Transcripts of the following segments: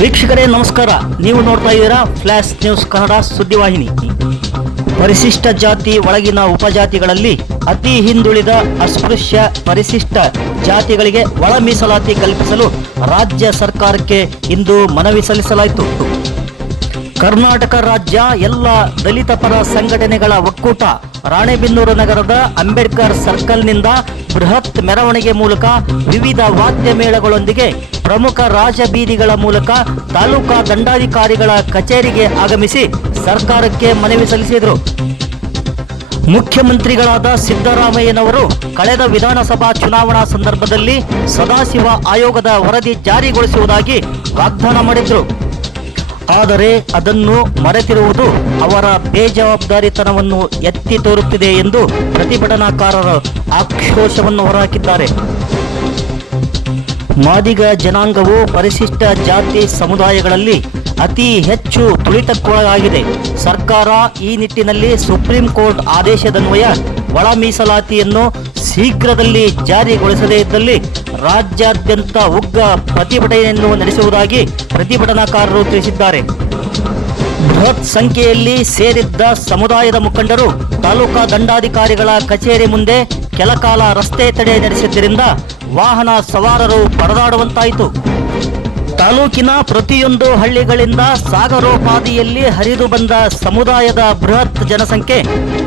ವೀಕ್ಷಕರೇ, ನಮಸ್ಕಾರ. ನೀವು ನೋಡ್ತಾ ಇದ್ದೀರಾ ಫ್ಲಾಶ್ ನ್ಯೂಸ್ ಕನ್ನಡ ಸುದ್ದಿವಾಹಿನಿ. ಪರಿಶಿಷ್ಟ ಜಾತಿ ಒಳಗಿನ ಉಪಜಾತಿಗಳಲ್ಲಿ ಅತಿ ಹಿಂದುಳಿದ ಅಸ್ಪೃಶ್ಯ ಪರಿಶಿಷ್ಟ ಜಾತಿಗಳಿಗೆ ಒಳ ಕಲ್ಪಿಸಲು ರಾಜ್ಯ ಸರ್ಕಾರಕ್ಕೆ ಇಂದು ಮನವಿ ಸಲ್ಲಿಸಲಾಯಿತು. ಕರ್ನಾಟಕ ರಾಜ್ಯ ಎಲ್ಲ ದಲಿತ ಪರ ಸಂಘಟನೆಗಳ ಒಕ್ಕೂಟ ರಾಣೆಬೆನ್ನೂರು ನಗರದ ಅಂಬೇಡ್ಕರ್ ಸರ್ಕಲ್ನಿಂದ ಬೃಹತ್ ಮೆರವಣಿಗೆ ಮೂಲಕ ವಿವಿಧ ವಾದ್ಯ ಮೇಳಗಳೊಂದಿಗೆ ಪ್ರಮುಖ ರಾಜಬೀದಿಗಳ ಮೂಲಕ ತಾಲೂಕಾ ದಂಡಾಧಿಕಾರಿಗಳ ಕಚೇರಿಗೆ ಆಗಮಿಸಿ ಸರ್ಕಾರಕ್ಕೆ ಮನವಿ ಸಲ್ಲಿಸಿದರು. ಮುಖ್ಯಮಂತ್ರಿಗಳಾದ ಸಿದ್ದರಾಮಯ್ಯನವರು ಕಳೆದ ವಿಧಾನಸಭಾ ಚುನಾವಣಾ ಸಂದರ್ಭದಲ್ಲಿ ಸದಾಶಿವ ಆಯೋಗದ ವರದಿ ಜಾರಿಗೊಳಿಸುವುದಾಗಿ ವಾಗ್ದಾನ ಮಾಡಿದ್ರು. ಆದರೆ ಅದನ್ನು ಮರೆತಿರುವುದು ಅವರ ಬೇಜವಾಬ್ದಾರಿತನವನ್ನು ಎತ್ತಿ ತೋರುತ್ತಿದೆ ಎಂದು ಪ್ರತಿಭಟನಾಕಾರರು ಆಕ್ರೋಶವನ್ನು ಹೊರಹಾಕಿದ್ದಾರೆ. ಮಾದಿಗ ಜನಾಂಗವು ಪರಿಶಿಷ್ಟ ಜಾತಿ ಸಮುದಾಯಗಳಲ್ಲಿ ಅತಿ ಹೆಚ್ಚು ತುಳಿತಕ್ಕೊಳಗಾಗಿದೆ. ಸರ್ಕಾರ ಈ ನಿಟ್ಟಿನಲ್ಲಿ ಸುಪ್ರೀಂ ಕೋರ್ಟ್ ಆದೇಶದನ್ವಯ ಒಳ ಮೀಸಲಾತಿಯನ್ನು ಶೀಘ್ರದಲ್ಲಿ ಜಾರಿಗೊಳಿಸದೇ ಇದ್ದಲ್ಲಿ ರಾಜ್ಯಾದ್ಯಂತ ಉಗ್ರ ಪ್ರತಿಭಟನೆಯನ್ನು ನಡೆಸುವುದಾಗಿ ಪ್ರತಿಭಟನಾಕಾರರು ತಿಳಿಸಿದ್ದಾರೆ. ಬೃಹತ್ ಸಂಖ್ಯೆಯಲ್ಲಿ ಸೇರಿದ್ದ ಸಮುದಾಯದ ಮುಖಂಡರು ತಾಲೂಕಾ ದಂಡಾಧಿಕಾರಿಗಳ ಕಚೇರಿ ಮುಂದೆ ಕೆಲಕಾಲ ರಸ್ತೆ ತಡೆ ನಡೆಸಿದ್ದರಿಂದ ವಾಹನ ಸವಾರರು ಪರದಾಡುವಂತಾಯಿತು. ತಾಲೂಕಿನ ಪ್ರತಿಯೊಂದು ಹಳ್ಳಿಗಳಿಂದ ಸಾಗರೋಪಾದಿಯಲ್ಲಿ ಹರಿದು ಬಂದ ಸಮುದಾಯದ ಬೃಹತ್ ಜನಸಂಖ್ಯೆ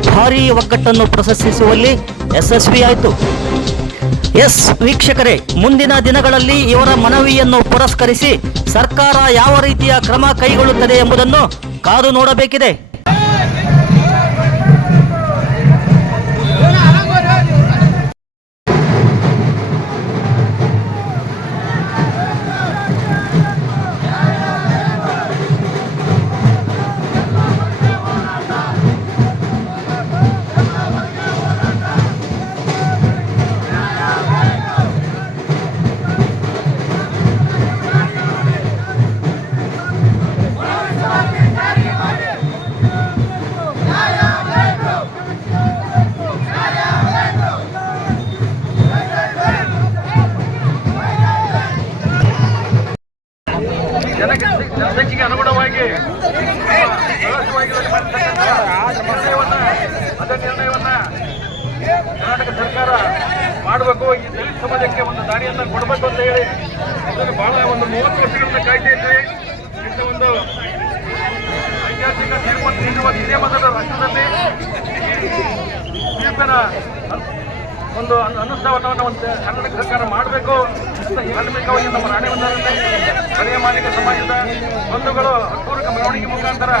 ಭಾರೀ ಒಗ್ಗಟ್ಟನ್ನು ಪ್ರಶಂಸಿಸುವಲ್ಲಿ ಯಶಸ್ವಿಯಾಯಿತು ಎಸ್ ವೀಕ್ಷಕರೇ, ಮುಂದಿನ ದಿನಗಳಲ್ಲಿ ಇವರ ಮನವಿಯನ್ನು ಪುರಸ್ಕರಿಸಿ ಸರ್ಕಾರ ಯಾವ ರೀತಿಯ ಕ್ರಮ ಕೈಗೊಳ್ಳುತ್ತದೆ ಎಂಬುದನ್ನು ಕಾದು ನೋಡಬೇಕಿದೆ. ನಿರ್ಣಯವನ್ನ ಕರ್ನಾಟಕ ಸರ್ಕಾರ ಮಾಡಬೇಕು, ಈ ದಲಿತ ಸಮಾಜಕ್ಕೆ ಒಂದು ದಾರಿಯನ್ನ ಕೊಡಬೇಕು ಅಂತ ಹೇಳಿ ಅದನ್ನು ಬಹಳ ಒಂದು ಮೂವತ್ತು ವರ್ಷಗಳಿಂದ ಕಾಯ್ತಾ ಇದ್ವಿ. ಇಂಥ ಒಂದು ಐತಿಹಾಸಿಕ ತೀರ್ಮಾನ ನೀಡುವ ಇದೇ ಮೊದಲ ರಾಷ್ಟ್ರದಲ್ಲಿ ತೀರ್ಪಿನ ಒಂದು ಅನು- ಅನುಷ್ಠಾನವನ್ನು ಒಂದು ಕರ್ನಾಟಕ ಸರ್ಕಾರ ಮಾಡಬೇಕು. ನಮ್ಮ ಮಾಲಿಕ ಸಮಾಜದ ಬಂಧುಗಳು ಮುಖಾಂತರ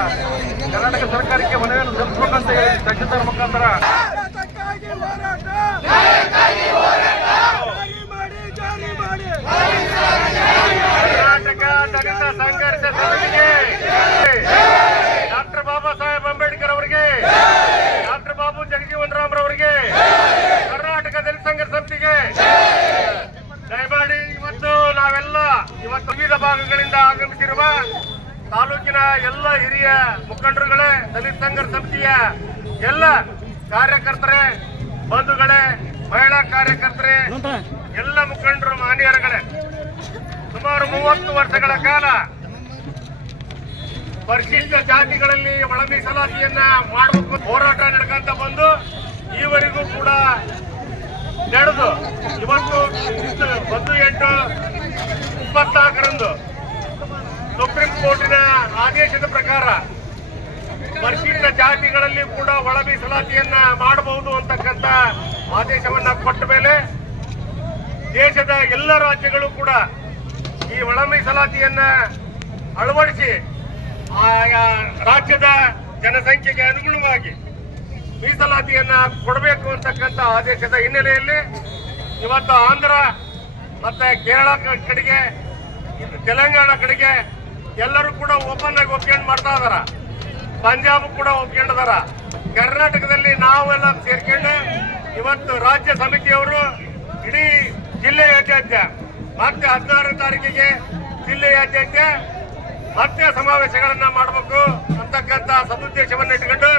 ಕರ್ನಾಟಕ ಸರ್ಕಾರಕ್ಕೆ ಮನವಿಯನ್ನು ಹೇಳಿ ತಹಶೀಲ್ದಾರ್ ಮುಖಾಂತರ ಜಾರಿ ಮಾಡಿ ಜಾರಿ ಮಾಡಿ ಕರ್ನಾಟಕ ದಲಿತ ಸಂಘರ್ಷ ಸಮಿತಿಗೆ ಡಾಕ್ಟರ್ ಬಾಬಾ ಸಾಹೇಬ್ ಅಂಬೇಡ್ಕರ್ ಅವರಿಗೆ ಡಾಕ್ಟರ್ ಬಾಬು ಜಗಜೀವನ್ ರಾಮ್ ರವರಿಗೆ ಕರ್ನಾಟಕ ದಲಿತ ಸಂಘರ್ಷ ಸಮಿತಿಗೆ ದಯಮಾಡಿ ಇವತ್ತು ನಾವೆಲ್ಲ ಇವತ್ತು ವಿವಿಧ ಭಾಗಗಳಿಂದ ಆಗಮಿಸಿರುವ ತಾಲೂಕಿನ ಎಲ್ಲ ಹಿರಿಯ ಮುಖಂಡರುಗಳೇ, ದಲಿತ ಸಂಘರ್ಷ ಸಮಿತಿಯ ಎಲ್ಲ ಕಾರ್ಯಕರ್ತರೇ, ಬಂಧುಗಳೇ, ಮಹಿಳಾ ಕಾರ್ಯಕರ್ತರೇ, ಎಲ್ಲ ಮುಖಂಡರು, ಮಾನ್ಯರುಗಳೇ, ಸುಮಾರು ಮೂವತ್ತು ವರ್ಷಗಳ ಕಾಲ ಪರಿಶಿಷ್ಟ ಜಾತಿಗಳಲ್ಲಿ ಒಳ ಮೀಸಲಾತಿಯನ್ನ ಮಾಡಬೇಕು ಹೋರಾಟ ನಡ್ಕೊಂತ ಬಂದು ಈವರೆಗೂ ಕೂಡ ನಡೆದು ಇವತ್ತು ಒಂದು ಎಂಟು, ಇಪ್ಪತ್ನಾಲ್ಕರಂದು ಸುಪ್ರೀಂ ಕೋರ್ಟಿನ ಆದೇಶದ ಪ್ರಕಾರ ಪರಿಶಿಷ್ಟ ಜಾತಿಗಳಲ್ಲಿ ಕೂಡ ಒಳ ಮೀಸಲಾತಿಯನ್ನ ಮಾಡಬಹುದು ಅಂತಕ್ಕಂಥ ಆದೇಶವನ್ನ ಕೊಟ್ಟ ಮೇಲೆ ದೇಶದ ಎಲ್ಲ ರಾಜ್ಯಗಳು ಕೂಡ ಈ ಒಳ ಮೀಸಲಾತಿಯನ್ನ ಅಳವಡಿಸಿ ರಾಜ್ಯದ ಜನಸಂಖ್ಯೆಗೆ ಅನುಗುಣವಾಗಿ ಮೀಸಲಾತಿಯನ್ನ ಕೊಡಬೇಕು ಅಂತಕ್ಕಂಥ ಆದೇಶದ ಹಿನ್ನೆಲೆಯಲ್ಲಿ ಇವತ್ತು ಆಂಧ್ರ ಮತ್ತೆ ಕೇರಳ ಕಡೆಗೆ ತೆಲಂಗಾಣ ಕಡೆಗೆ ಎಲ್ಲರೂ ಕೂಡ ಓಪನ್ ಆಗಿ ಒಪ್ಕೊಂಡು ಮಾಡ್ತಾ ಇದಾರ. ಪಂಜಾಬ್ ಕೂಡ ಒಪ್ಕೊಂಡಿದಾರ ಕರ್ನಾಟಕದಲ್ಲಿ ನಾವೆಲ್ಲ ಸೇರ್ಕೊಂಡು ಇವತ್ತು ರಾಜ್ಯ ಸಮಿತಿಯವರು ಇಡೀ ಜಿಲ್ಲೆಯಾದ್ಯಂತ ಮತ್ತೆ ಹದಿನಾರನೇ ತಾರೀಕಿಗೆ ಜಿಲ್ಲೆಯಾದ್ಯಂತ ಮತ್ತೆ ಸಮಾವೇಶಗಳನ್ನ ಮಾಡಬೇಕು ಅಂತಕ್ಕಂಥ ಸದುದ್ದೇಶವನ್ನ ಇಟ್ಕೊಂಡು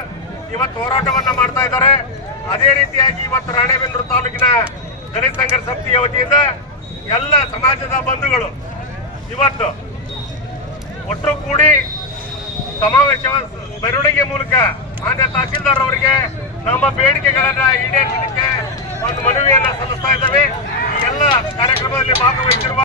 ಇವತ್ತು ಹೋರಾಟವನ್ನ ಮಾಡ್ತಾ ಇದ್ದಾರೆ. ಅದೇ ರೀತಿಯಾಗಿ ಇವತ್ತು ರಾಣೆಬೆನ್ನೂರು ತಾಲೂಕಿನ ದಲಿತ ಸಂಘರ್ಷ ಸಮಿತಿಯ ವತಿಯಿಂದ ಎಲ್ಲ ಸಮಾಜದ ಬಂಧುಗಳು ಇವತ್ತು ಒಟ್ಟು ಕೂಡಿ ಸಮಾವೇಶ ಮೆರವಣಿಗೆ ಮೂಲಕ ಮಾನ್ಯ ತಹಸೀಲ್ದಾರ್ ಅವರಿಗೆ ನಮ್ಮ ಬೇಡಿಕೆಗಳನ್ನ ಈಡೇರಿಸಲಿಕ್ಕೆ ಒಂದು ಮನವಿಯನ್ನ ಸಲ್ಲಿಸ್ತಾ ಇದ್ದೇವೆ. ಎಲ್ಲ ಕಾರ್ಯಕ್ರಮದಲ್ಲಿ ಭಾಗವಹಿಸಿರುವ